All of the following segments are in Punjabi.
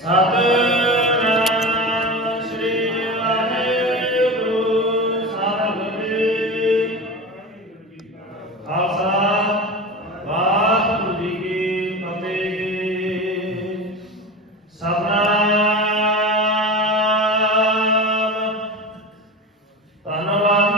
ਸਤਿ ਸ੍ਰੀ ਵਾਹਿਗੁਰੂ ਸਾਹਿਬ ਜੀ ਖਾਲਸਾ ਵਾਹਿਗੁਰੂ ਜੀ ਕੀ ਫਤਿਹ ਸਤਨਾਮ। ਧੰਨਵਾਦ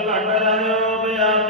ਘਟ ਬਿਆਪੇ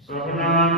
ਸਭਨਾ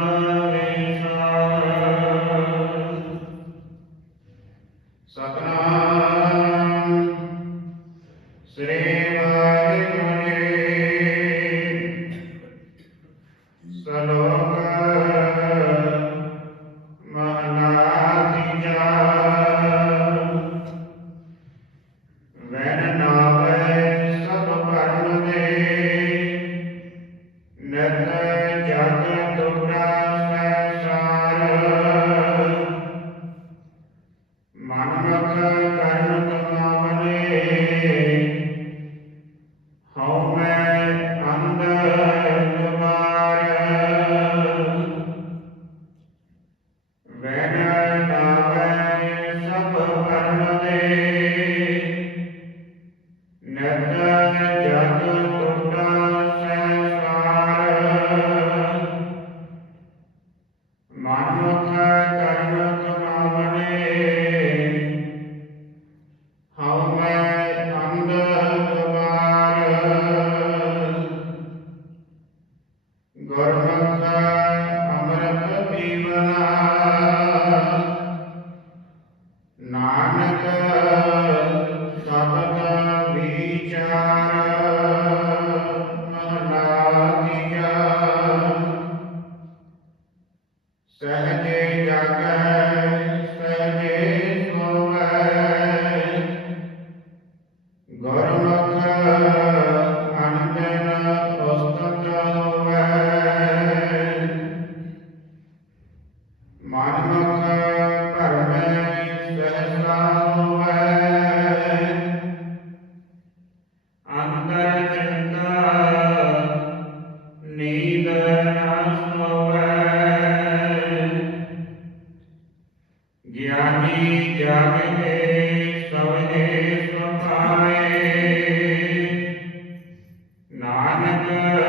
Amen.